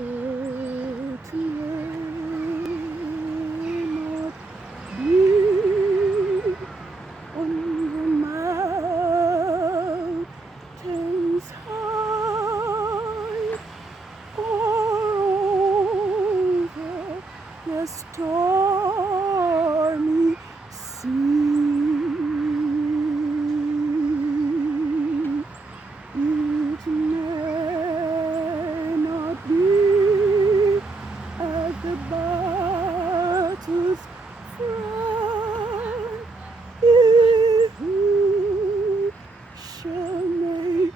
It may not be on the mountains high or over the stormy sea. It may not be at the battle's front. You shall make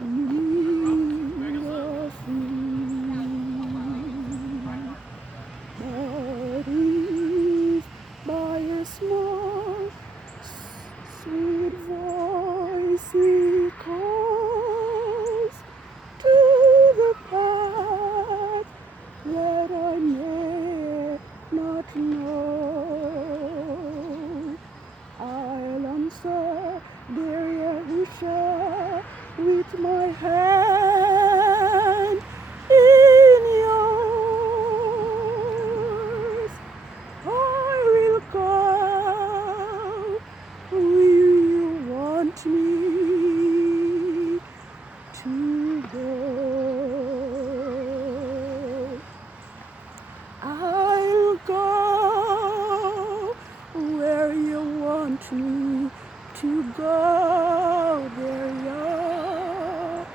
me your feet. But if by a small sweet voice he calls to the path that I may not know, I'll answer, dear Yahusha, with my hand in yours. I will go where you want me to go. I'll go where you want me to go. There you are,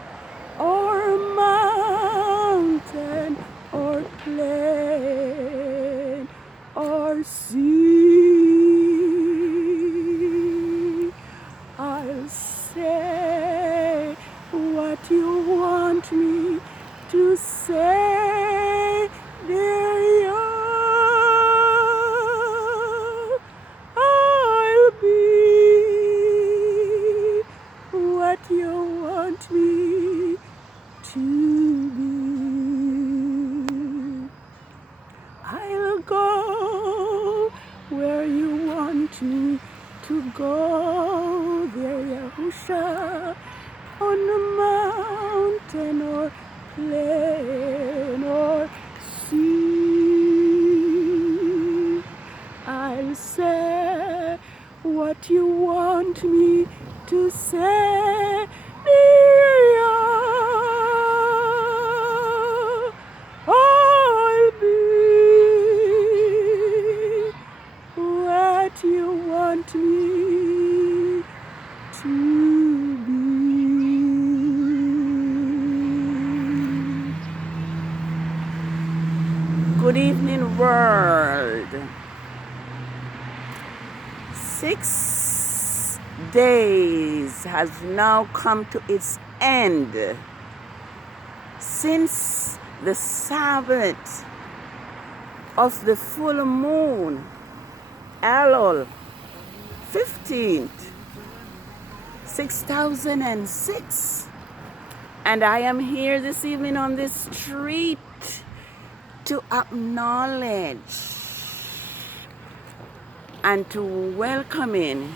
or mountain, or plain, or sea. I'll say what you want me to say. There you are. I'll be what you want me to be. I'll go where you want me to go. There, Yahusha, on the mountain or plain or sea. I'll say what you want me to say. Dear Yah, I'll be what you want me to be. Good evening, world. 6 days has now come to its end since the Sabbath of the full moon, ELUL 15th, 6006. And I am here this evening on this street to acknowledge and to welcome in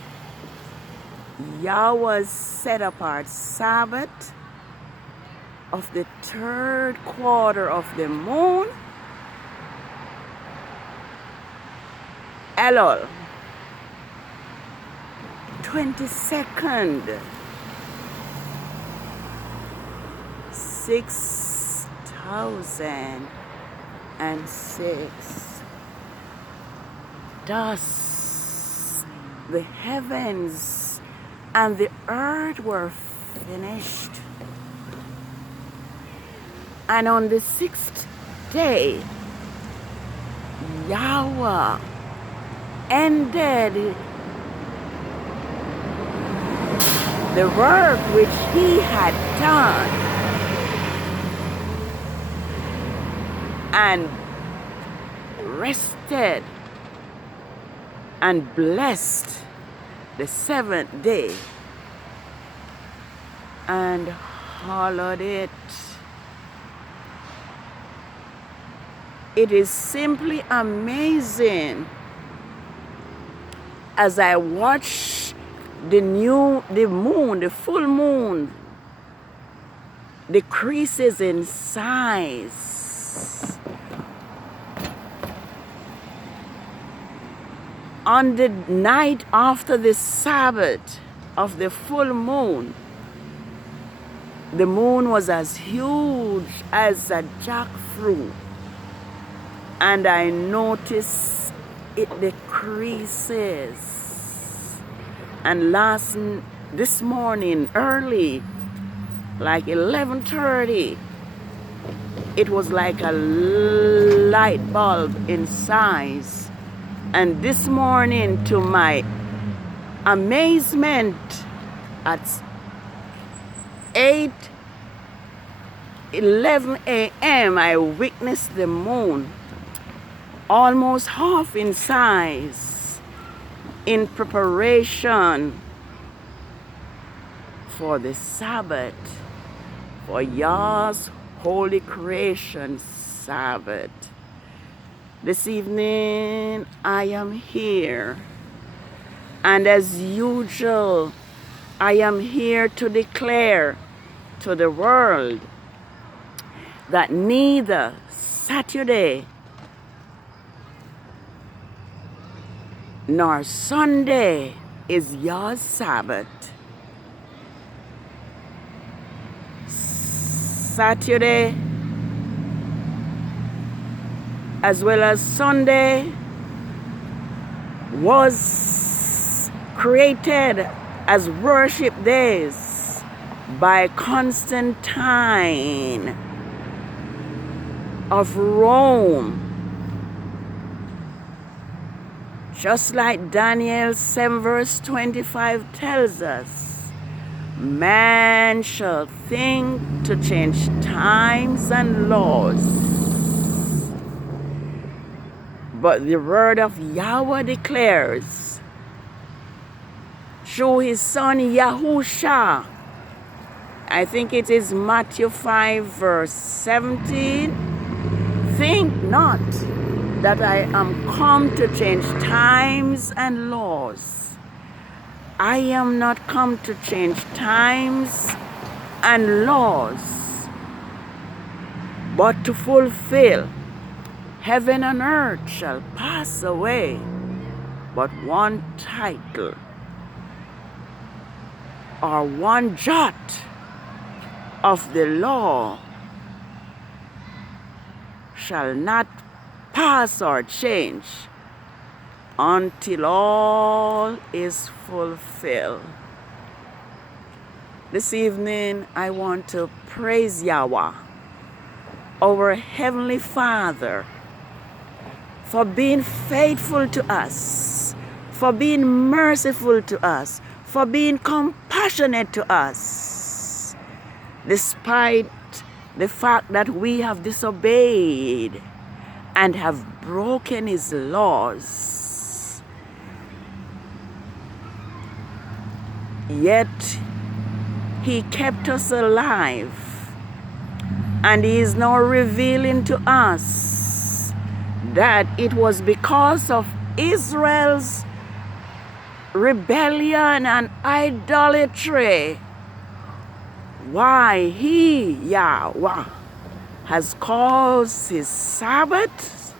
Yahweh's set apart Sabbath of the 3rd quarter of the moon, ELUL 22nd, 6006. Thus the heavens and the earth were finished. And on the 6th day, Yahweh ended the work which he had done and rested and blessed the 7th day and hallowed it. It is simply amazing as I watch the moon, the full moon, decreases in size. On the night after the Sabbath of the full moon, the moon was as huge as a jackfruit, and I noticed it decreases. And this morning early, like 11:30, it was like a light bulb in size. And this morning, to my amazement, at 8:11 a.m., I witnessed the moon almost half in size, in preparation for the Sabbath, for Yah's holy creation Sabbath. This evening I am here, and as usual, I am here to declare to the world that neither Saturday nor Sunday is Yah's Sabbath. Saturday as well as Sunday was created as worship days by Constantine of Rome. Just like Daniel 7 verse 25 tells us, man shall think to change times and laws, but the word of Yahweh declares through his son Yahusha, I think it is Matthew 5 verse 17, think not that I am come to change times and laws. I am not come to change times and laws, but to fulfill. Heaven and earth shall pass away, but one title or one jot of the law shall not pass or change until all is fulfilled. This evening I want to praise Yahweh, our Heavenly Father, for being faithful to us, for being merciful to us, for being compassionate to us, despite the fact that we have disobeyed and have broken his laws. Yet he kept us alive, and he is now revealing to us that it was because of Israel's rebellion and idolatry why he, Yahweh, has caused his Sabbath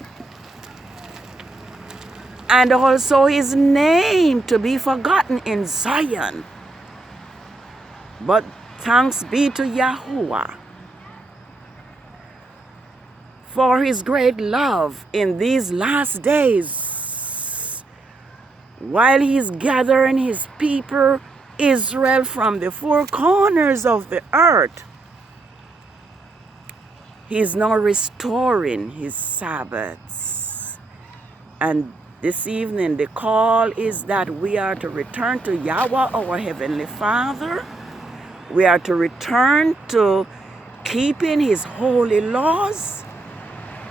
and also his name to be forgotten in Zion. But thanks be to Yahuwah for his great love in these last days, while he's gathering his people, Israel, from the four corners of the earth. He's now restoring his Sabbaths. And this evening the call is that we are to return to Yahweh, our Heavenly Father. We are to return to keeping his holy laws,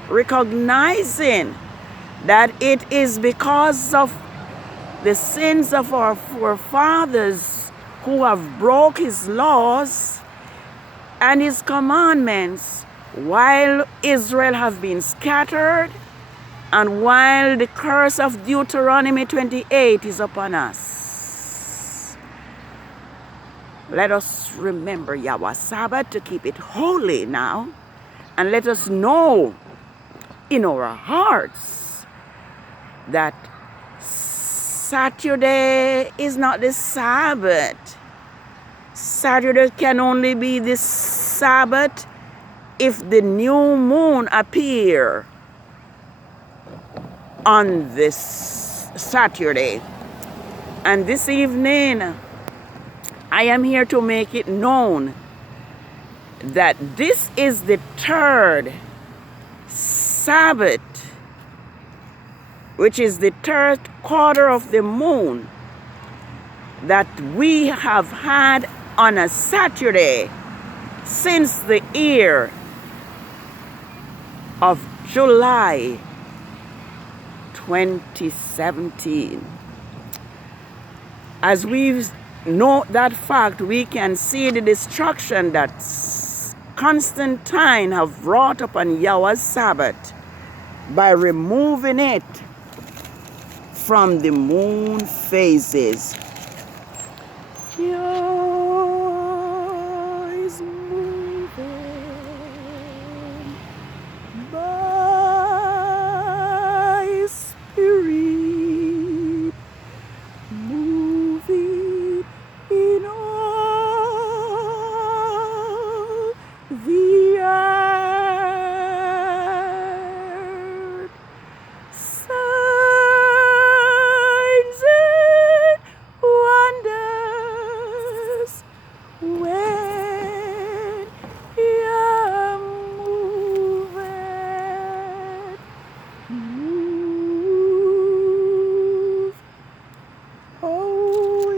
recognizing that it is because of the sins of our forefathers who have broke his laws and his commandments, while Israel have been scattered and while the curse of Deuteronomy 28 is upon us. Let us remember Yahweh's Sabbath to keep it holy now. And let us know in our hearts that Saturday is not the Sabbath. Saturday can only be the Sabbath if the new moon appear on this Saturday. And this evening, I am here to make it known that this is the third Sabbath, which is the third quarter of the moon, that we have had on a Saturday since the year of July 2017. As we know that fact, we can see the destruction that Constantine have brought upon Yahweh's Sabbath by removing it from the moon phases. Yah is moving by Spirit, moving in all the earth. Signs and wonders when Yah moveth. Move, oh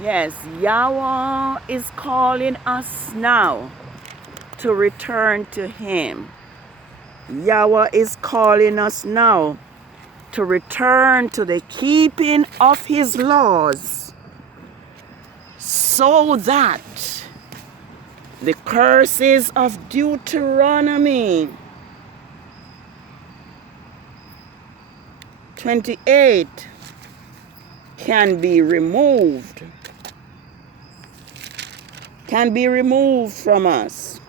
Yes, Yahweh is calling us now to return to Him. Yahweh is calling us now to return to the keeping of His laws, so that the curses of Deuteronomy 28 can be removed from us.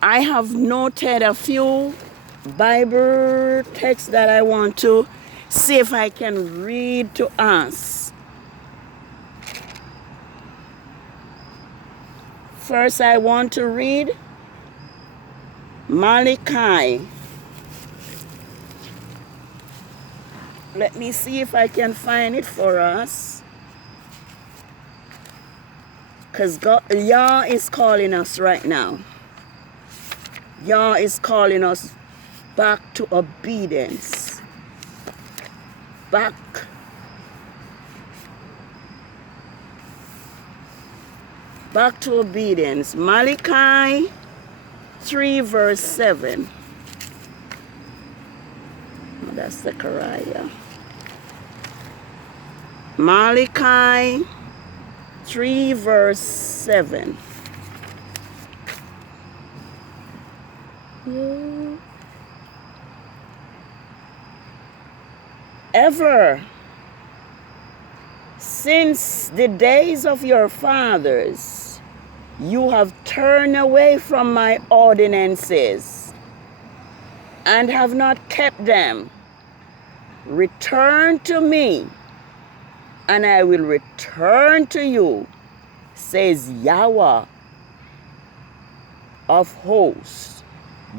I have noted a few Bible texts that I want to see if I can read to us. First, I want to read Malachi. Let me see if I can find it for us. Because Yah is calling us right now. Yah is calling us back to obedience. Back to obedience. Malachi 3 verse 7. Oh, that's Zechariah. Malachi 3 verse 7. Ever since the days of your fathers, you have turned away from my ordinances and have not kept them. Return to me, and I will return to you, says Yahweh of hosts.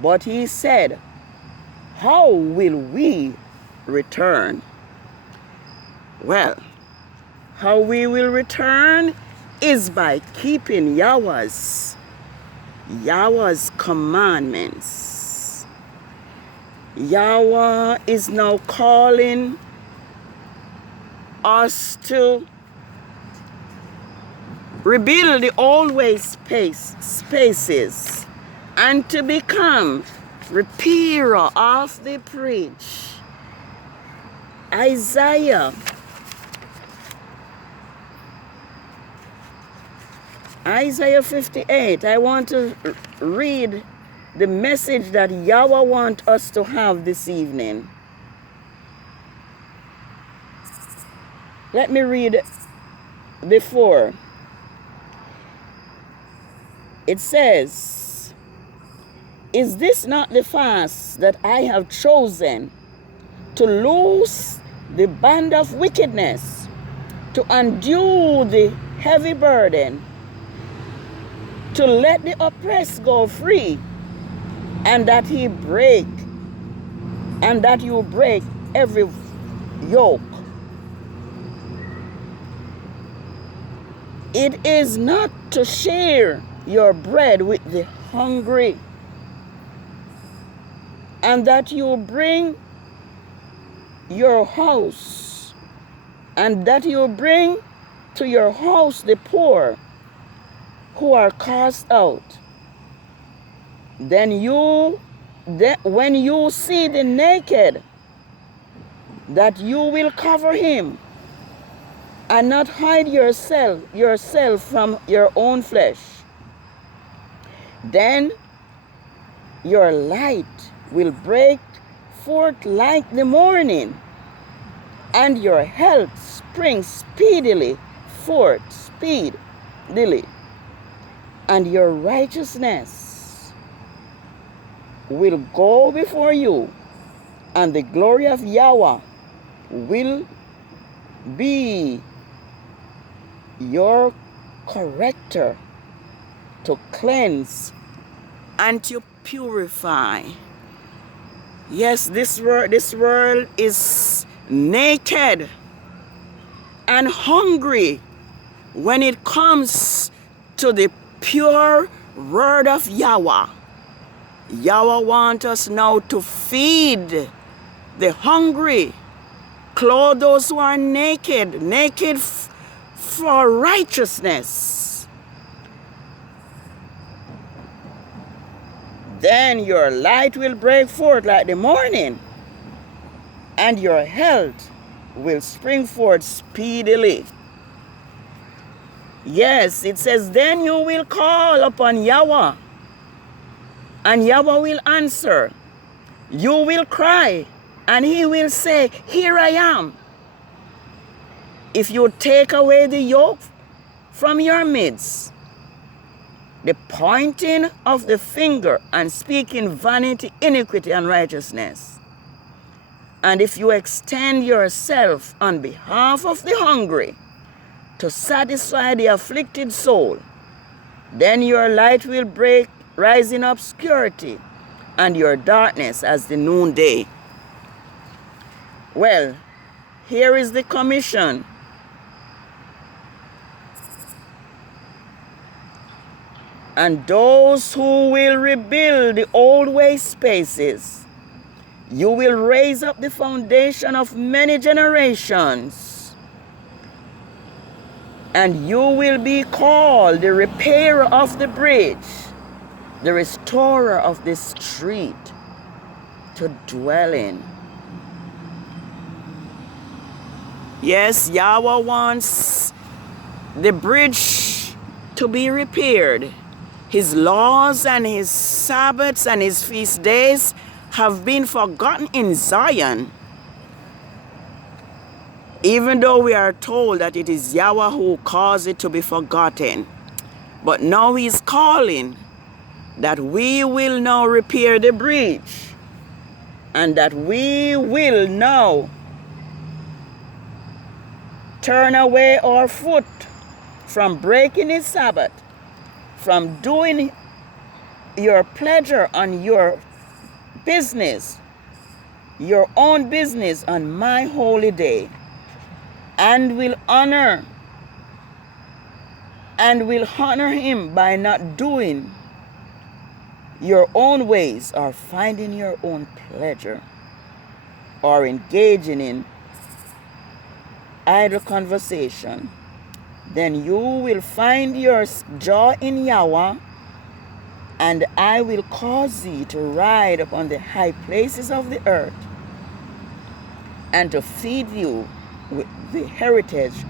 But he said, how will we return? Well, how we will return is by keeping Yahweh's commandments. Yahweh is now calling us to rebuild the old waste spaces and to become repairer of the breach. Isaiah 58. I want to read the message that Yahweh wants us to have this evening. Let me read before. It says, "Is this not the fast that I have chosen, to loose the band of wickedness, to undo the heavy burden, to let the oppressed go free, and that you break every yoke? It is not to share your bread with the hungry, and that you bring your house, and that you bring to your house the poor who are cast out. Then when you see the naked, that you will cover him, and not hide yourself from your own flesh. Then your light will break forth like the morning, and your health spring speedily forth, and your righteousness will go before you, and the glory of Yahweh will be your corrector, to cleanse and to purify." Yes, this world is naked and hungry when it comes to the pure word of Yahweh. Yahweh wants us now to feed the hungry, clothe those who are naked for righteousness. Then your light will break forth like the morning, and your health will spring forth speedily. Yes, it says, then you will call upon Yahweh, and Yahweh will answer. You will cry, and he will say, here I am. If you take away the yoke from your midst, the pointing of the finger and speaking vanity, iniquity, and righteousness, and if you extend yourself on behalf of the hungry to satisfy the afflicted soul, then your light will rise in obscurity, and your darkness as the noonday. Well, here is the commission. And those who will rebuild the old waste spaces, you will raise up the foundation of many generations, and you will be called the repairer of the bridge, the restorer of the street to dwell in. Yes, Yahweh wants the bridge to be repaired. His laws and his Sabbaths and his feast days have been forgotten in Zion, even though we are told that it is Yahweh who caused it to be forgotten. But now he's calling that we will now repair the bridge, and that we will now turn away our foot from breaking his Sabbath, from doing your pleasure on your business, your own business on my holy day, and will honor him by not doing your own ways, or finding your own pleasure, or engaging in idle conversation. Then you will find your joy in Yahweh, and I will cause thee to ride upon the high places of the earth, and to feed you with the heritage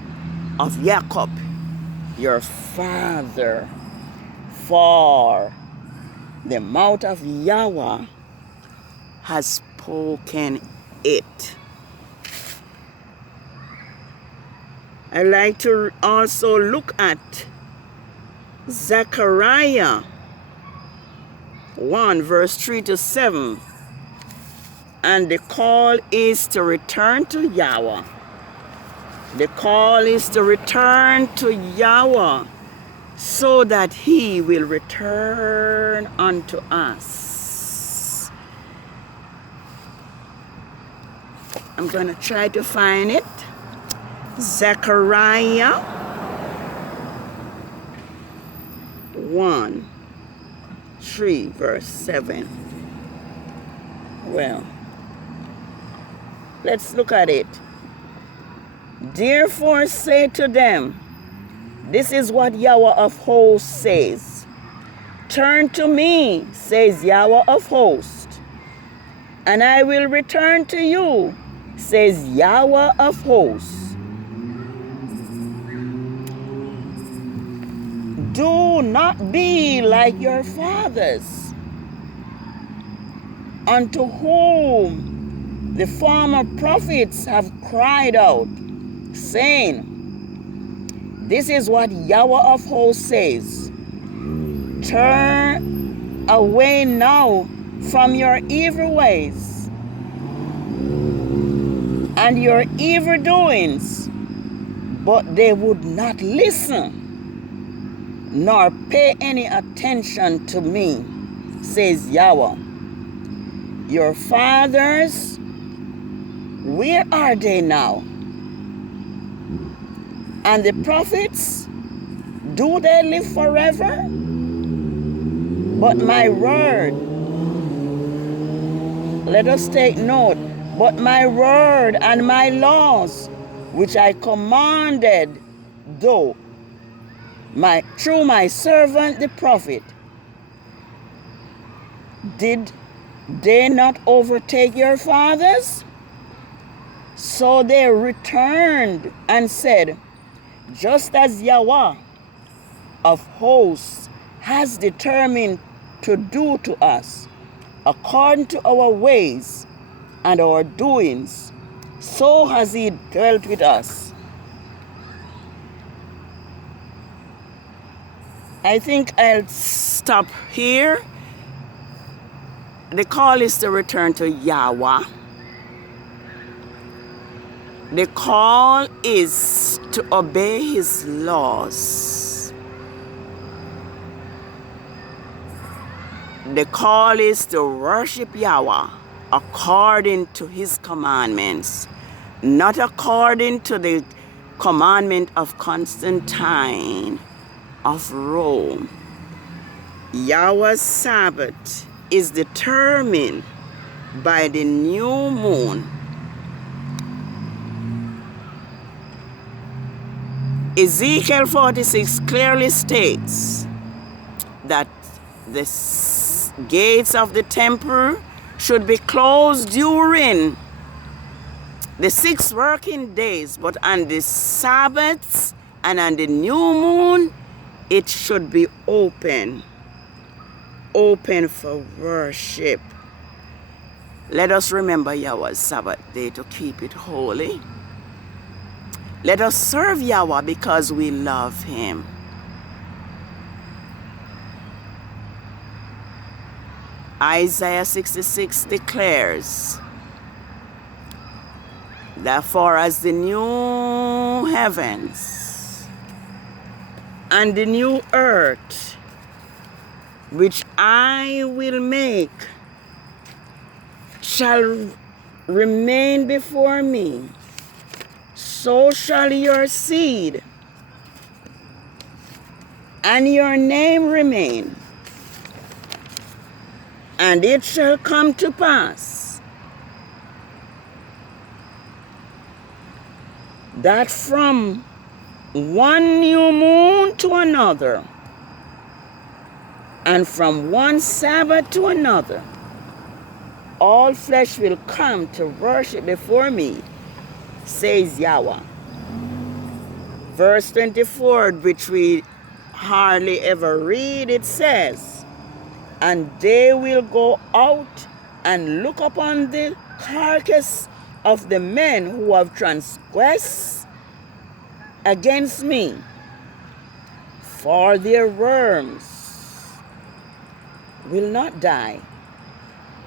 of Jacob. your father, for the mouth of Yahweh has spoken it. I like to also look at Zechariah 1 verse 3 to 7. And the call is to return to Yahweh. The call is to return to Yahweh so that he will return unto us. I'm going to try to find it. Zechariah 1, 3, verse 7. Well, let's look at it. Therefore say to them, this is what Yahweh of hosts says. Turn to me, says Yahweh of hosts, and I will return to you, says Yahweh of hosts. Do not be like your fathers, unto whom the former prophets have cried out, saying, this is what Yahweh of hosts says. Turn away now from your evil ways and your evil doings. But they would not listen, nor pay any attention to me, says Yahweh. Your fathers, where are they now? And the prophets, do they live forever? But my word, let us take note, but my word and my laws, which I commanded, through my servant the prophet, did they not overtake your fathers? So they returned and said, just as Yahweh of hosts has determined to do to us, according to our ways and our doings, so has he dealt with us. I think I'll stop here. The call is to return to Yahweh. The call is to obey his laws. The call is to worship Yahweh according to his commandments, not according to the commandment of Constantine of Rome. Yahweh's Sabbath is determined by the new moon. Ezekiel 46 clearly states that the gates of the temple should be closed during the 6 working days, but on the Sabbaths and on the new moon, it should be open for worship. Let us remember Yahweh's Sabbath day to keep it holy. Let us serve Yahweh because we love him. Isaiah 66 declares that for as the new heavens and the new earth which I will make shall remain before me, so shall your seed and your name remain. And it shall come to pass that from one new moon to another, and from one Sabbath to another, all flesh will come to worship before me, says Yahweh. verse 24, which we hardly ever read, it says, and they will go out and look upon the carcass of the men who have transgressed against me, for their worms will not die,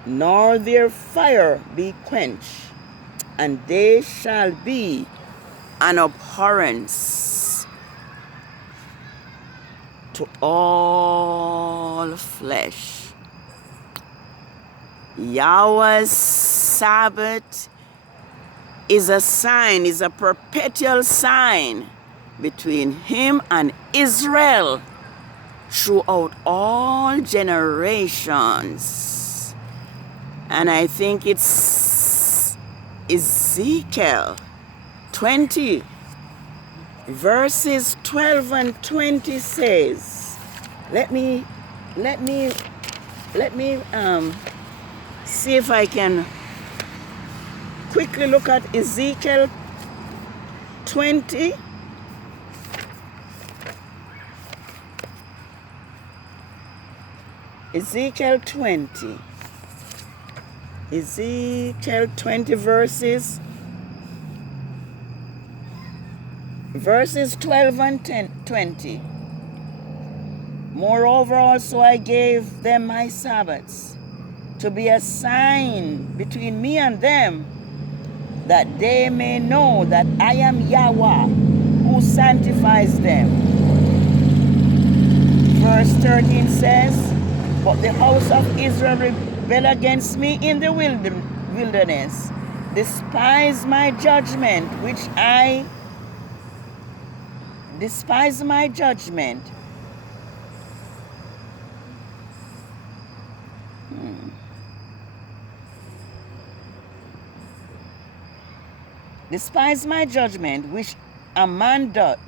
nor their fire be quenched, and they shall be an abhorrence to all flesh. Yahweh's Sabbath is a sign, is a perpetual sign between him and Israel throughout all generations. And I think it's Ezekiel 20, verses 12 and 20 says, let me see if I can quickly look at Ezekiel 20. Ezekiel 20. Ezekiel 20 verses 12 and 20. Moreover also I gave them my Sabbaths to be a sign between me and them, that they may know that I am Yahweh who sanctifies them. Verse 13 says, but the house of Israel rebelled against me in the wilderness, despise my judgment, despise my judgment. Despise my judgment, which a man does,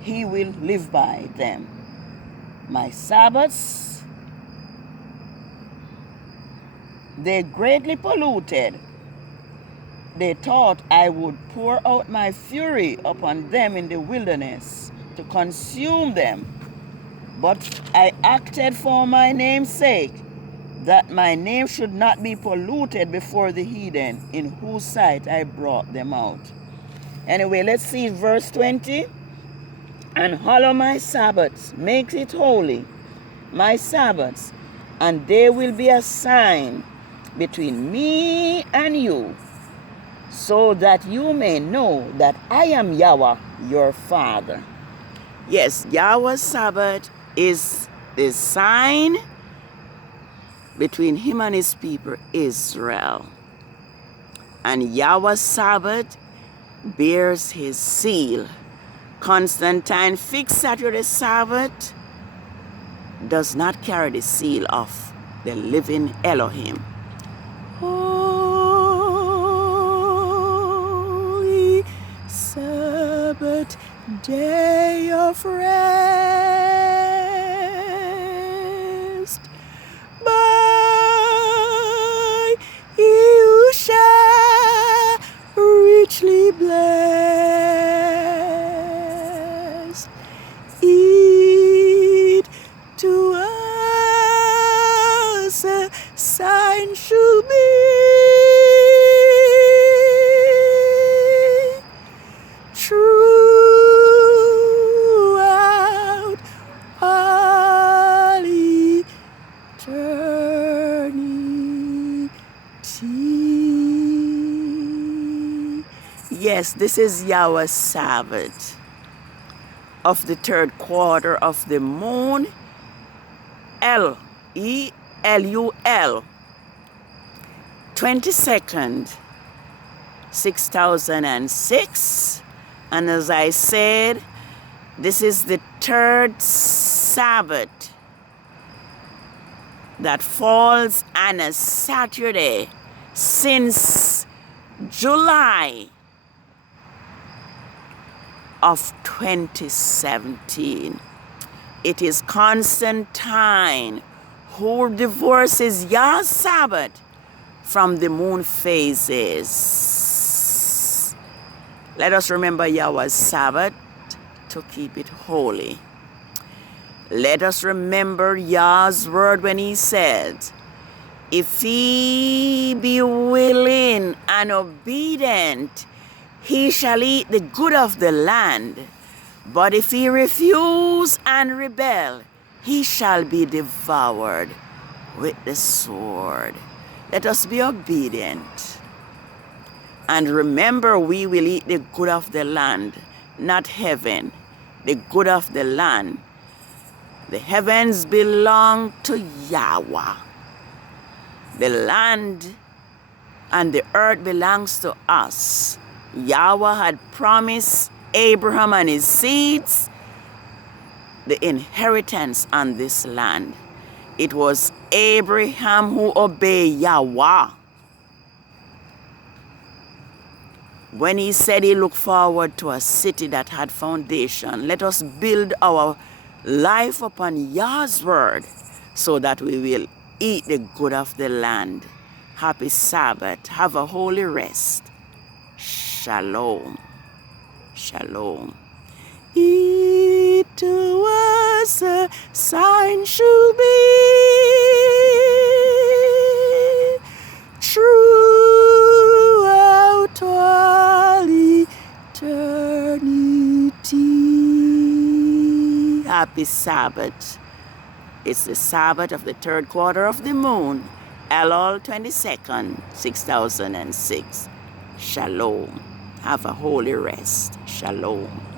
he will live by them. My Sabbaths, they greatly polluted. They thought I would pour out my fury upon them in the wilderness to consume them. But I acted for my name's sake, that my name should not be polluted before the heathen, in whose sight I brought them out. Anyway, let's see verse 20. And hallow my Sabbaths, make it holy, my Sabbaths, and they will be a sign between me and you, so that you may know that I am Yahweh, your Father. Yes, Yahweh's Sabbath is the sign between him and his people Israel. And Yahweh's Sabbath bears his seal. Constantine fixed Saturday Sabbath does not carry the seal of the living Elohim. Holy Sabbath, day of rest, by you shall richly blessed. It to us a sign should be, throughout all eternity. Yes, this is Yahweh's Sabbath of the third quarter of the moon, ELUL, 22nd, 6006. And as I said, this is the third Sabbath that falls on a Saturday since July of 2017. It is Constantine who divorces Yah's Sabbath from the moon phases. Let us remember Yahweh's Sabbath to keep it holy. Let us remember Yah's word when he said, if he be willing and obedient, he shall eat the good of the land. But if he refuse and rebel, he shall be devoured with the sword. Let us be obedient. And remember, we will eat the good of the land, not heaven, the good of the land. The heavens belong to Yahweh. The land and the earth belongs to us. Yahweh had promised Abraham and his seeds the inheritance on this land. It was Abraham who obeyed Yahweh when he said he looked forward to a city that had foundation. Let us build our life upon Yah's word so that we will eat the good of the land. Happy Sabbath. Have a holy rest. Shalom. Shalom. It was a sign should be throughout all eternity. Happy Sabbath. It's the Sabbath of the third quarter of the moon, ELUL 22nd, 6006. Shalom. Have a holy rest. Shalom.